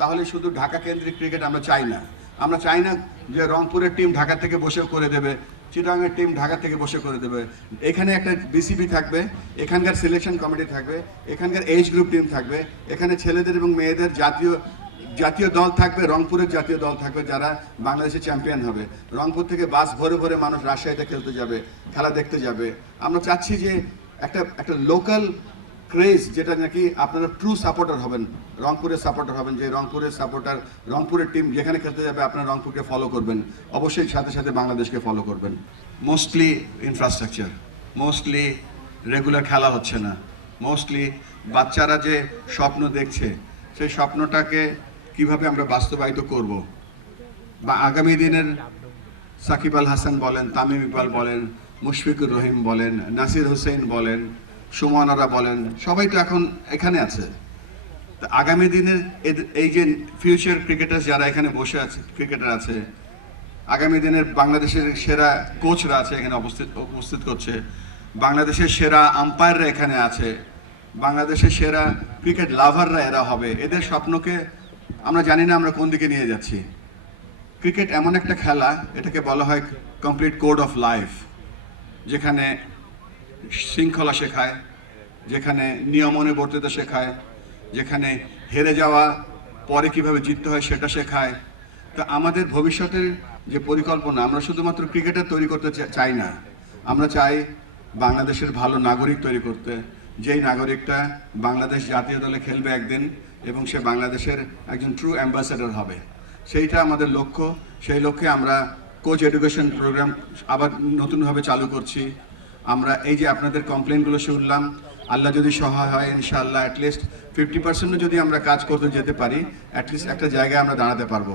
তাহলে শুধু ঢাকা কেন্দ্রিক ক্রিকেট আমরা চাই না। আমরা চাই না যে রংপুরের টিম ঢাকা থেকে বসেও করে দেবে চিটাগাংয়ের টিম ঢাকা থেকে বসে করে দেবে। এখানে একটা বিসিবি থাকবে, এখানকার সিলেকশন কমিটি থাকবে, এখানকার এজ গ্রুপ টিম থাকবে, এখানে ছেলেদের এবং মেয়েদের জাতীয় জাতীয় দল থাকবে, রংপুরের জাতীয় দল থাকবে যারা বাংলাদেশের চ্যাম্পিয়ন হবে। রংপুর থেকে বাস ভরে ভরে মানুষ রাজশাহীতে খেলতে যাবে, খেলা দেখতে যাবে। আমরা চাচ্ছি যে একটা একটা লোকাল ক্রেজ যেটা নাকি আপনারা ট্রু সাপোর্টার হবেন, রংপুরের সাপোর্টার হবেন, যে রংপুরের সাপোর্টার রংপুরের টিম যেখানে খেলতে যাবে, আপনারা রংপুরকে ফলো করবেন। অবশ্যই সাথে সাথে বাংলাদেশকে ফলো করবেন। মোস্টলি ইনফ্রাস্ট্রাকচার মোস্টলি রেগুলার খেলা হচ্ছে না। মোস্টলি বাচ্চারা যে স্বপ্ন দেখছে, সেই স্বপ্নটাকে কীভাবে আমরা বাস্তবায়িত করব? বা আগামী দিনের সাকিব আল হাসান বলেন, তামিম ইকবাল বলেন, মুশফিকুর রহিম বলেন, নাসির হোসেন বলেন সুমনারা বলেন, সবাই তো এখন এখানে আছে। আগামী এদ- এই যে ফিউচার ক্রিকেটার যারা এখানে বসে আছে ক্রিকেটার আছে, আগামী দিনের বাংলাদেশের সেরা কোচরা আছে এখানে উপস্থিত উপস্থিত করছে। বাংলাদেশের সেরা আম্পায়াররা এখানে আছে। বাংলাদেশের সেরা ক্রিকেট লাভাররা এরা হবে। এদের স্বপ্নকে আমরা জানি না আমরা কোন দিকে নিয়ে যাচ্ছি। ক্রিকেট এমন একটা খেলা, এটাকে বলা হয় কমপ্লিট কোড অফ লাইফ যেখানে শৃঙ্খলা শেখায়, যেখানে নিয়মনে বর্তিতা শেখায়, যেখানে হেরে যাওয়া পরে কীভাবে জিততে হয় সেটা শেখায়। তো আমাদের ভবিষ্যতের যে পরিকল্পনা, আমরা শুধুমাত্র ক্রিকেটার তৈরি করতে চাই না। আমরা চাই বাংলাদেশের ভালো নাগরিক তৈরি করতে। যেই নাগরিকটা বাংলাদেশ জাতীয় দলে খেলবে একদিন এবং সে বাংলাদেশের একজন ট্রু অ্যাম্বাসেডর হবে, সেইটা আমাদের লক্ষ্য। সেই লক্ষ্যে আমরা কোচ এডুকেশন প্রোগ্রাম আবার নতুনভাবে চালু করছি। আমরা এই যে আপনাদের কমপ্লেনগুলো শুনলাম, আল্লাহ যদি সহায় হয়, ইনশাআল্লাহ অ্যাটলিস্ট ফিফটি পার্সেন্টও যদি আমরা কাজ করতে যেতে পারি অ্যাটলিস্ট একটা জায়গায় আমরা দাঁড়াতে পারব।